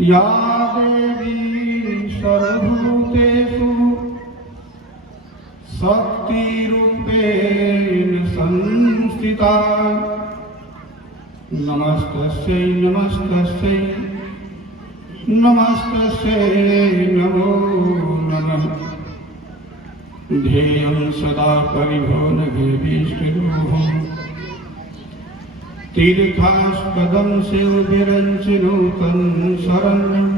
या देवी सर्वभूतेषु शक्तिरूपेण संस्थिता। नमस्तस्यै नमस्तस्यै नमस्तस्यै नमो नमः। ध्येयं सदा परिभुवनभीष्टरूपम् तीर्थास्पदं शिवभिरञ्चिनूतं शरण्यं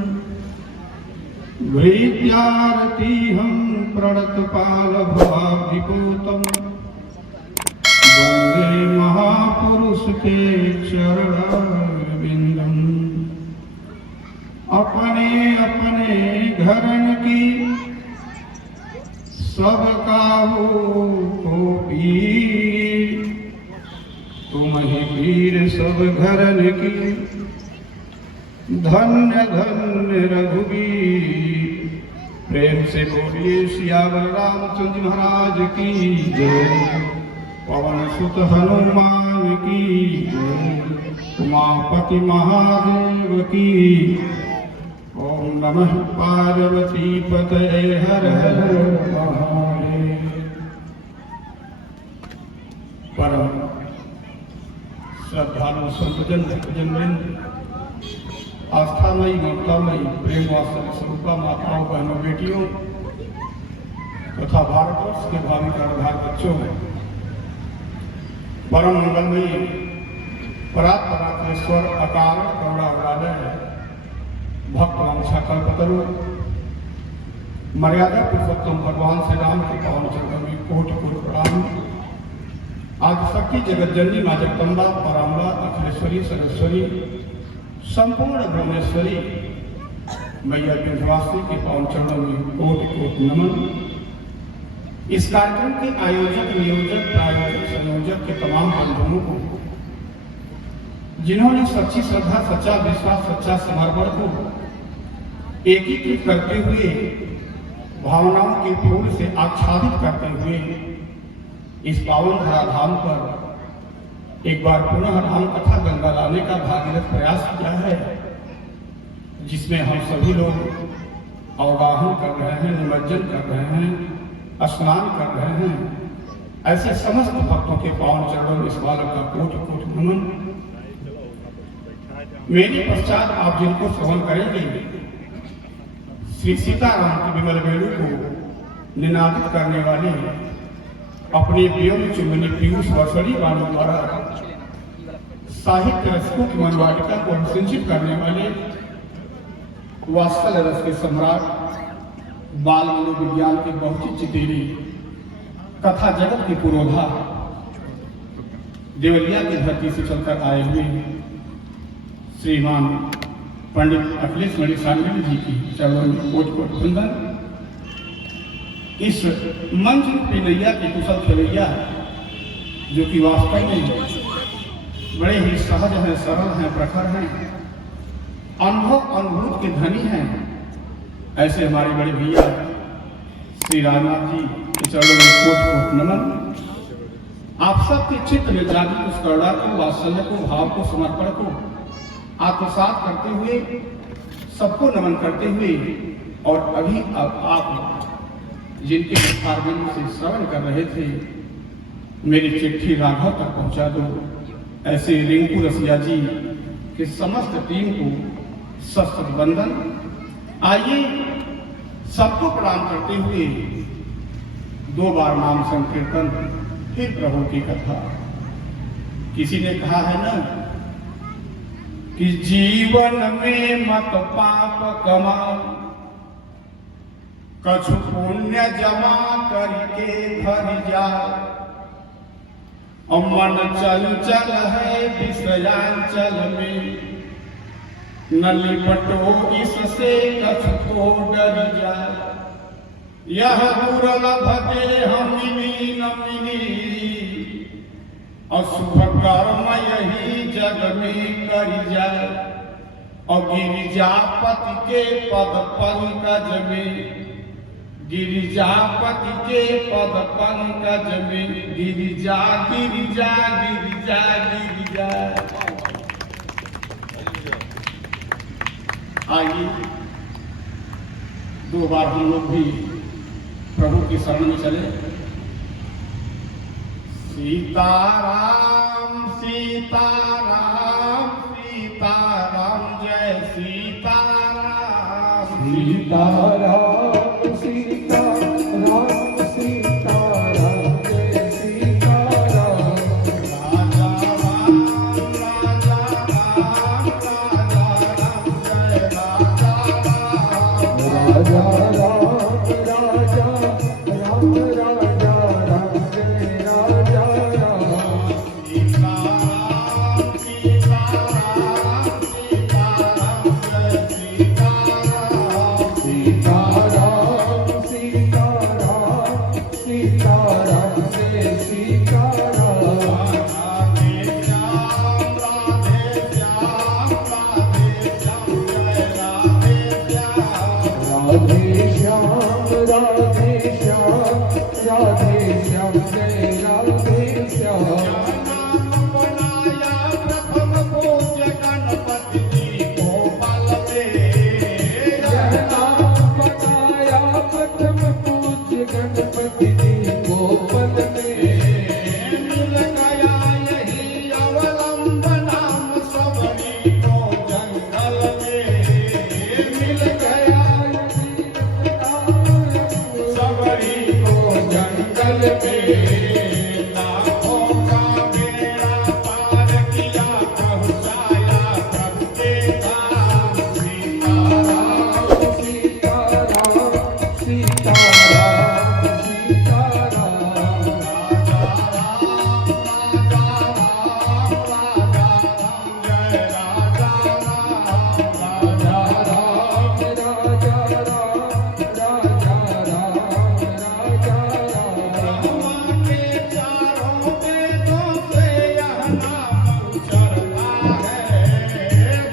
विद्यारतीहं प्रणतपालभवाब्धिपूतं वन्दे महापुरुषते चरणारविन्दम्। अपने अपने घरन की सब काहू को पीर, तुम ही वीर सब घरन की धन्य धन्य रघुवीर। प्रेम से बोलिए सियावर रामचंद्र महाराज की जय। पवन सुत हनुमान की जय। उमापति महादेव की। ओम नमः पार्वती पतये हर हर महादेव। परम श्रद्धालु संतजन भक्तजनवृंद, आस्थामयी ममतामयी प्रेम वात्सल्य स्वरूपा माताओं बहनों बेटियों तथा भारतवर्ष के भावी कर्णधार बच्चों में परम मंगलमयी परात्परात्मेश्वर अकारण करुणावरालय भक्त वंशा कल्पतरु मर्यादा पुरुषोत्तम भगवान श्री राम के पावन चरणों में कोटि कोटि प्रणाम। आज शक्ति जगत जननी मां जगदम्बा पराम्बा अखिलेश्वरी सरस्वती संपूर्ण ब्रह्मेश्वरी मैया विंध्यवासिनी के पावन चरणों में कोटि कोटि नमन। इस कार्यक्रम के आयोजक नियोजक प्रायोजक संयोजक के तमाम बंधुओं को जिन्होंने सच्ची श्रद्धा सच्चा विश्वास सच्चा समर्पण को एकीकृत करते हुए भावनाओं के फूल से आच्छादित करते हुए इस पावन धराधाम पर एक बार पुनः राम कथा गंगा लाने का भागीरथ प्रयास किया है, जिसमें हम सभी लोग अवगाहन कर रहे हैं, निमज्जन कर रहे हैं, स्नान कर रहे हैं। ऐसे समस्त भक्तों के पावन चरणों में इस बालक का कोटि कोटि नमन। मेरे पश्चात आप जिनको श्रवण करेंगे श्री सीताराम के विमल वेणु को निनादित करने वाले अपने व्योम चुम्बनी पीयूष वर्षणी वाणी द्वारा साहित्य रसकों की मनवाटिका को सिंचित करने वाले वात्सल्य रस के सम्राट बाल मनोविज्ञान के बहुचित चितेरी कथा जगत के पुरोधा देवलिया की धरती से चलकर आए हुए श्रीमान पंडित अखिलेश मणि सांगली जी की चरणों में कोटि कोटि वंदन। इस मंच रूपी नैया के कुशल खेलैया जो कि वास्तव में बड़े ही सहज हैं, सरल हैं, प्रखर हैं, अनुभव अनुभूत के धनी हैं, ऐसे हमारे बड़े भैया श्री रामनाथ जी के चरणों में कोटि कोटि नमन। आप सबके चित्त में जागृत उस करुणा को, वात्सल्य को, भाव को, समर्पण को आत्मसात करते हुए सबको नमन करते हुए और अभी आप जिनके मुखारबिंद से श्रवण कर रहे थे मेरी चिट्ठी राघव तक पहुंचा दो, ऐसे रिंकू रसिया जी के समस्त टीम को सशस्त्र वंदन। आइए सबको प्रणाम करते हुए दो बार नाम संकीर्तन फिर प्रभु की कथा। किसी ने कहा है ना कि जीवन में मत पाप कमाओ, कछु पुण्य जमा करके घर जाओ। और मन चंचल है विषयांचल में, न लिपटो इससे कछु तो डर जाओ। यह दुर्लभ देह मिली न मिली, अशुभ कर्म यही जग में कर जाए। और गिरिजापति के पद पंकज में, गिरिजापति के पद पंकज में, गिरिजा गिरिजा गिरिजा गिरिजा। आइए दो बार हम लोग भी प्रभु की शरण में चले। सीताराम सीताराम सीताराम जय सीताराम सीताराम सीताराम सीताराम जय सीताराम। राजा राम राजा राम राजा राम जय राजा राम राजा राम राजा राम राजा राम जय राजा राम। सीताराम सीताराम सीताराम जय सीताराम सीताराम सीताराम सीताराम जय सीताराम। राधे श्याम राधे श्याम राधे श्याम जय राधे श्याम राधे श्याम राधे श्याम राधे श्याम जय राधे श्याम। नाम बनाया प्रथम पूज्य गणपति जी गोपाल में यह नाम बनाया प्रथम पूज्य गणपति जी गोपल में। मिल गया यही अवलंब नाम सबरी को जंगल में मिल गया यही नाम सबरी को जंगल में लाखों का बेड़ा पार किया पहुंचाया प्रभु के धाम सीताराम सीताराम सीताराम सीताराम। राजा राम राजा राम राजा राम जय राजा राम राजा राम राजा राम राजा राम राजा राम। ब्रह्मा के चारों वेदों से यह नाम उचरता है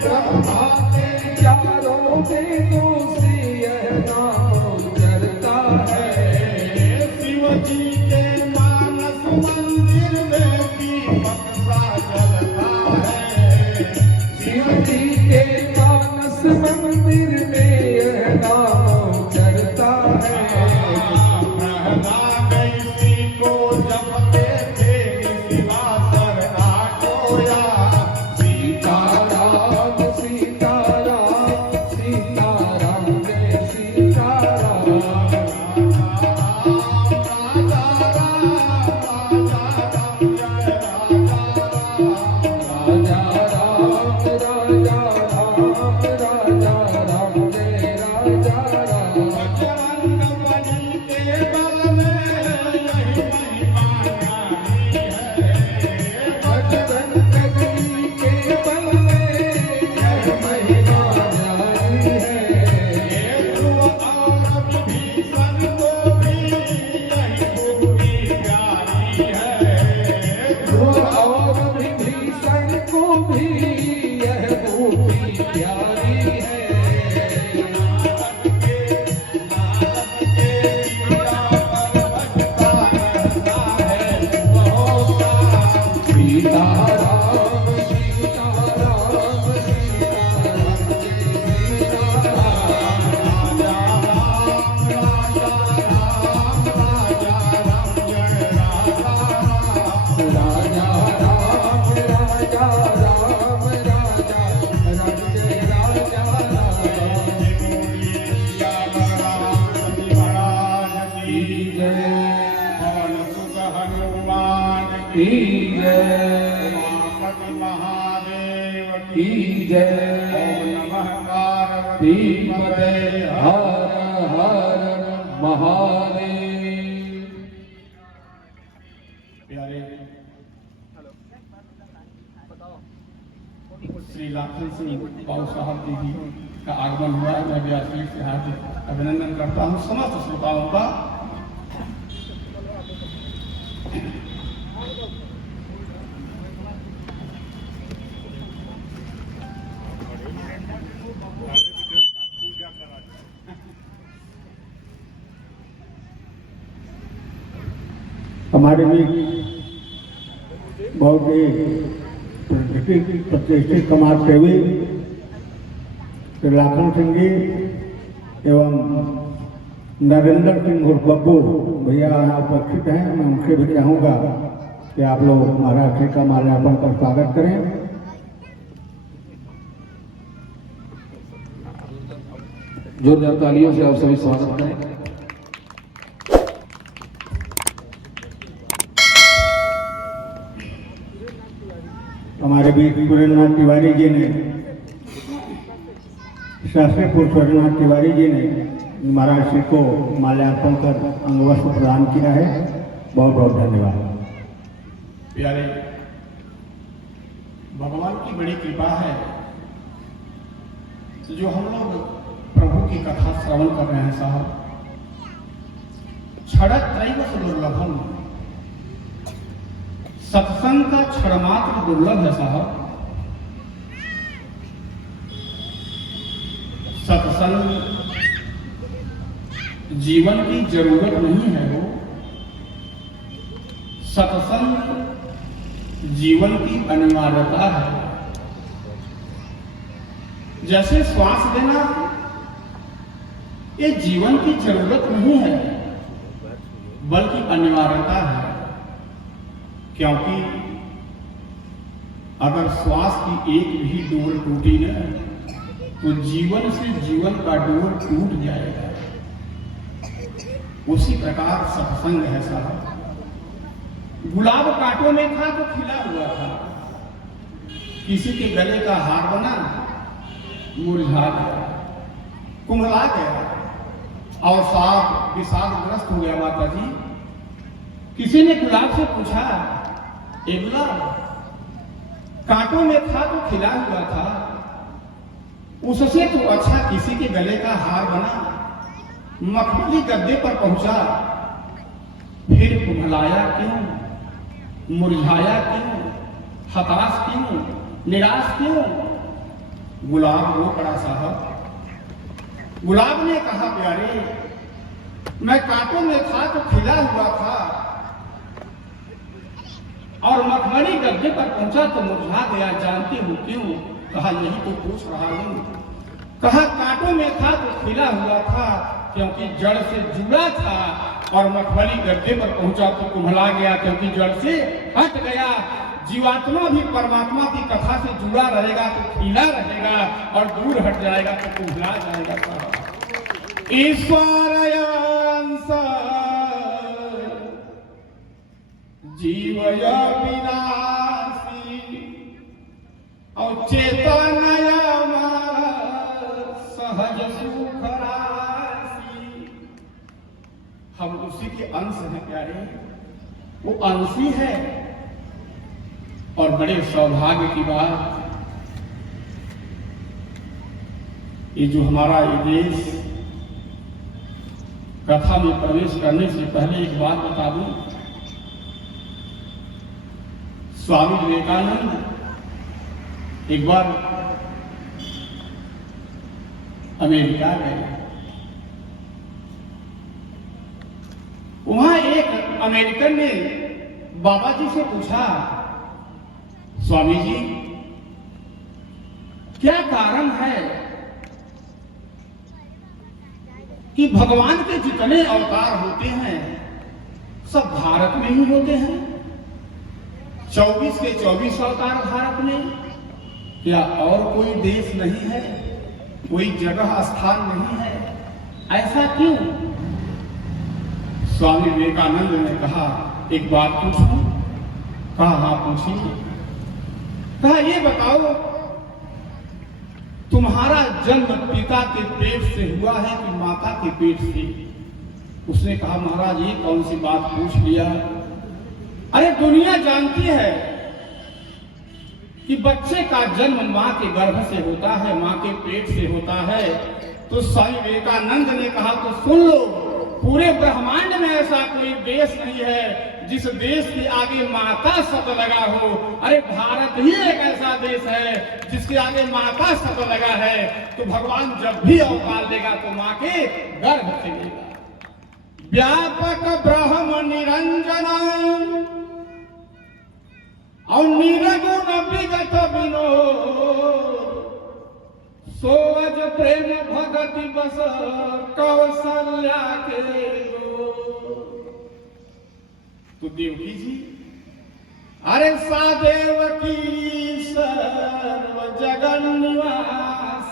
ब्रह्मा के चारों वेदों से यह नाम उचरता है। शिव जी के मानस मंदिर में दीपक सा जलता है शिव जी के मानस मंदिर में यह नाम उचरता है। प्रहला गैसी को जपते थे शिवासर आटोया सीताराम सीताराम सीताराम जय सीताराम। राजा राम राजा राम राजा राम जय राजा राम। बजरंग बली के बल में यह महिमा न्यारी है। ध्रुव और विभीषण को भी यह भूमि प्यारी है। सीताराम सीताराम सीताराम जय सीताराम। राजा राम राजा राम राजा राम जय राजा राम। की जय की जय महादेव की जय। नमः पार्वती पते हर हर महादेव। प्यारे श्री लाखन सिंह बाबू साहब जी का आगमन हुआ है। मैं व्यास जी से हार्दिक अभिनंदन करता हूँ समस्त श्रोताओं का। हमारे भी बहुत ही प्रतिष्ठित समाज सेवी श्री लाखन सिंह जी एवं नरेंद्र सिंह और बब्बू भैया यहाँ उपस्थित हैं। मैं उनसे भी चाहूँगा कि आप लोग महाराज श्री का माल्यार्पण कर स्वागत करें। जोरदार तालियों से आप सभी स्वागत करें। हमारे बीच सुरेंद्रनाथ तिवारी जी ने, शास्त्रीपुर सुरेंद्रनाथ तिवारी जी ने महाराज श्री को माल्यार्पण कर अंगवस्त्र प्रदान किया है। बहुत बहुत धन्यवाद। प्यारे, भगवान की बड़ी कृपा है जो हम लोग प्रभु की कथा श्रवण कर रहे हैं साहब। क्षणत्रैव दुर्लभम, सत्संग का क्षण मात्र दुर्लभ है साहब। सत्संग जीवन की जरूरत नहीं है, वो सत्संग जीवन की अनिवार्यता है। जैसे श्वास देना ये जीवन की जरूरत नहीं है बल्कि अनिवार्यता है, क्योंकि अगर श्वास की एक भी डोर टूटी न तो जीवन से जीवन का डोर टूट जाएगा। उसी प्रकार सत्संग है साहब। गुलाब कांटों में था तो खिला हुआ था, किसी के गले का हार बना मुरझा गया, कुम्हला गया और साहब विषादग्रस्त हो गया। माता जी, किसी ने गुलाब से पूछा, ए गुलाब कांटों में था तो खिला हुआ था, उससे तो अच्छा किसी के गले का हार बना, मखमली गद्दे पर पहुंचा, फिर कुम्हलाया क्यों, मुरझाया क्यों, हताश क्यों, निराश क्यों? गुलाब रो पड़ा साहब। गुलाब ने कहा, प्यारे मैं कांटों में था तो खिला हुआ था और मखमली गद्दे पर पहुंचा तो मुरझा गया, जानती हूं क्यों? कहा यही तो पूछ रहा हूं। कहा कांटों में था तो खिला हुआ था क्योंकि जड़ से जुड़ा था, और मखमली गद्दे पर पहुंचा तो कुम्हला गया क्योंकि जड़ से हट गया। जीवात्मा भी परमात्मा की कथा से जुड़ा रहेगा तो खिला रहेगा, और दूर हट जाएगा तो कुम्हला जाएगा। ईश्वर जीवय विनाशी और चेतनय सहज सुख राशि। हम उसी के अंश हैं प्यारे, वो अंशी है। और बड़े सौभाग्य की बात, ये जो हमारा ये देश, कथा में प्रवेश करने से पहले एक बात बता दूं। स्वामी विवेकानंद एक बार अमेरिका गए। वहां एक अमेरिकन ने बाबा जी से पूछा, स्वामी जी क्या कारण है कि भगवान के जितने अवतार होते हैं सब भारत में ही होते हैं? 24 के 24 अवतार भारत में, क्या और कोई देश नहीं है, कोई जगह स्थान नहीं है? ऐसा क्यों? स्वामी विवेकानंद ने कहा, एक बात पूछूं? कहा हाँ पूछिए। कहा ये बताओ, तुम्हारा जन्म पिता के पेट से हुआ है कि माता के पेट से? उसने कहा महाराज ये कौन सी बात पूछ लिया? अरे दुनिया जानती है कि बच्चे का जन्म मां के गर्भ से होता है, मां के पेट से होता है। तो स्वामी विवेकानंद ने कहा तो सुन लो, पूरे ब्रह्मांड में ऐसा कोई देश नहीं है जिस देश के आगे माता शब्द लगा हो। अरे भारत ही एक ऐसा देश है जिसके आगे माता शब्द लगा है। तो भगवान जब भी अवतार लेगा तो मां के गर्भ से लेगा। व्यापक ब्रह्म निरंजन और निर्गुण विगत विनोद, सोज प्रेम भगति बस कौशल्या के लो। तो देवकी जी अरे सादेव की सर्व जगन निवास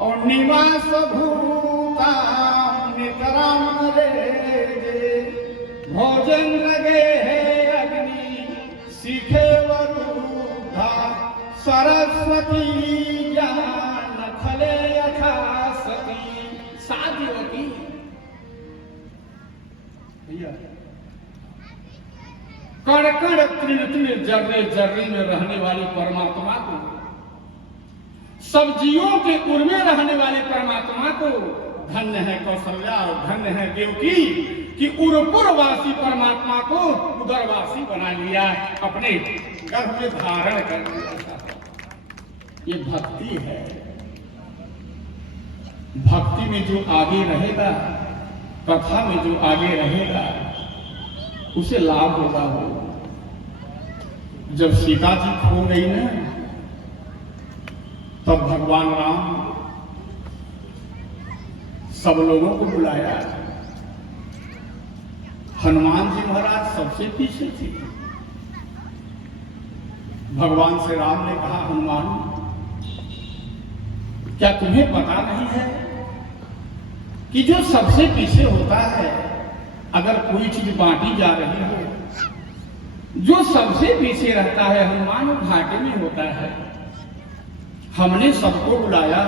और निवास भूता नितराम रे भोजन लगे है अग्नि सीखे वरुधा सरस्वती ज्ञान खले यथा सती। साधवती भैया कण कण तृण तृण जर्रे जर्रे में रहने वाले परमात्मा को, सब्जियों के उर में रहने वाले परमात्मा को धन्य है कौशल्या और धन्य है देवकी कि उरपुरवासी परमात्मा को उदरवासी बना लिया, अपने गर्भ में धारण कर लिया। ये भक्ति है। भक्ति में जो आगे रहेगा, कथा में जो आगे रहेगा, उसे लाभ होगा। हो जब सीता जी खो गई ना, तब भगवान राम सब लोगों को बुलाया। हनुमान जी महाराज सबसे पीछे थे। भगवान से राम ने कहा, हनुमान क्या तुम्हें पता नहीं है कि जो सबसे पीछे होता है, अगर कोई चीज बांटी जा रही हो, जो सबसे पीछे रहता है हनुमान, वो घाटे में होता है। हमने सबको बुलाया,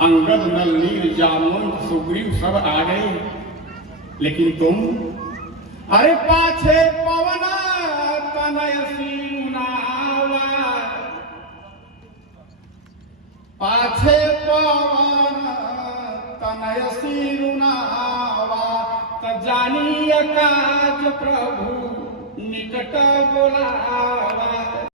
अंगद नल नील जामुन सुग्रीव सब आ गए, लेकिन तुम अरे पाछे पवन तनय सिनावा, पाछे पवन तनय सिनावा, त जानिय काज प्रभु निकट बोलावा।